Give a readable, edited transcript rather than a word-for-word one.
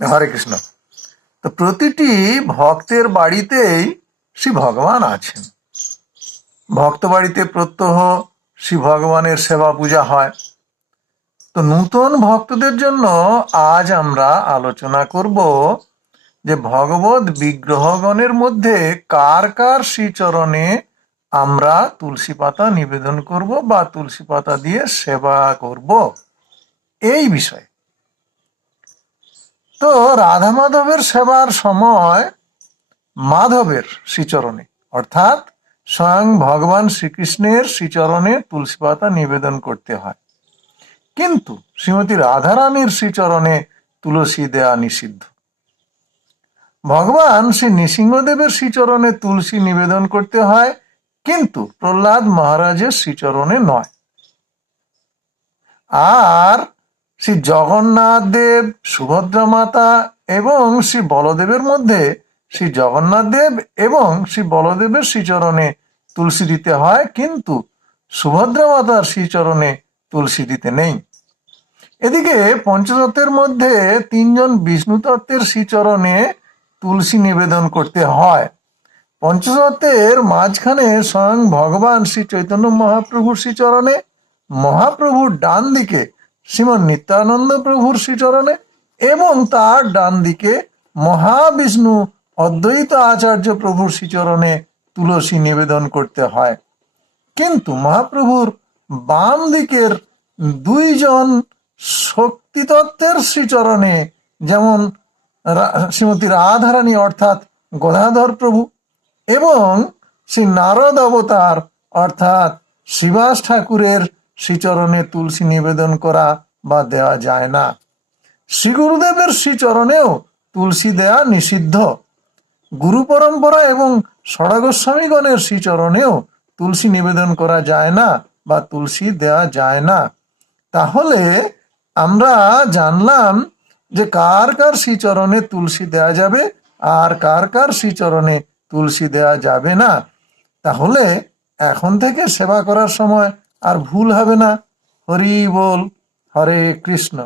হরে কৃষ্ণ। তো প্রতিটি ভক্তের বাড়িতেই শ্রী ভগবান আছেন। ভক্ত বাড়িতে প্রত্যহ শ্রী ভগবানের সেবা পূজা হয়। তো নূতন ভক্তদের জন্য আজ আমরা আলোচনা করব যে ভগবত বিগ্রহগণের মধ্যে কার কার শ্রীচরণে আমরা তুলসী পাতা নিবেদন করব বা তুলসী পাতা দিয়ে সেবা করব, এই বিষয়ে। তো রাধা মাধবের সেবার সময় মাধবের শ্রীচরণে অর্থাৎ স্বয়ং ভগবান শ্রীকৃষ্ণের শ্রীচরণে তুলসী পাতা নিবেদন করতে হয়, কিন্তু শ্রীমতী রাধারানীর শ্রীচরণে তুলসী দেয়া নিষিদ্ধ। ভগবান শ্রী নৃসিংহদেবের শ্রীচরণে তুলসী নিবেদন করতে হয়, কিন্তু প্রহ্লাদ মহারাজের শ্রীচরণে নয়। আর শ্রী জগন্নাথ দেব, সুভদ্রা মাতা এবং শ্রী বলদেবের মধ্যে শ্রী জগন্নাথ দেব এবং শ্রী বলদেবের শ্রীচরণে তুলসী দিতে হয়, কিন্তু সুভদ্রা মাতার শ্রীচরণে তুলসী দিতে নেই। এদিকে পঞ্চতত্ত্বের মধ্যে তিনজন বিষ্ণু তত্ত্বের শ্রীচরণে তুলসী নিবেদন করতে হয়। পঞ্চতত্ত্বের মাঝখানে স্বয়ং ভগবান শ্রী চৈতন্য মহাপ্রভুর শ্রীচরণে, মহাপ্রভুর ডান দিকে শ্রীমন নিত্যানন্দ প্রভুর শ্রীচরণে এবং তার ডান দিকে মহাবিষ্ণু অদ্বৈত আচার্য প্রভুর শ্রীচরণে তুলসী নিবেদন করতে হয়। কিন্তু মহাপ্রভুর বাম দিকের দুইজন শক্তিতত্ত্বের শ্রীচরণে, যেমন শ্রীমতী রাধারানী অর্থাৎ গদাধর প্রভু এবং শ্রী নারদ অবতার অর্থাৎ শিবাস ঠাকুরের শ্রীচরণে তুলসী নিবেদন করা বা দেওয়া যায় না। শ্রী গুরুদেবের শ্রীচরণেও তুলসী দেয়া নিষিদ্ধ। গুরু পরম্পরা এবং ষড়গোস্বামীগণের শ্রীচরণেও তুলসী নিবেদন করা যায় না বা তুলসী দেয়া যায় না। তাহলে আমরা জানলাম যে কার কার শ্রীচরণে তুলসী দেয়া যাবে আর কার কার শ্রীচরণে তুলসী দেয়া যাবে না। তাহলে এখন থেকে সেবা করার সময় আর ভুল হবে না। হরি বল, হরে কৃষ্ণ।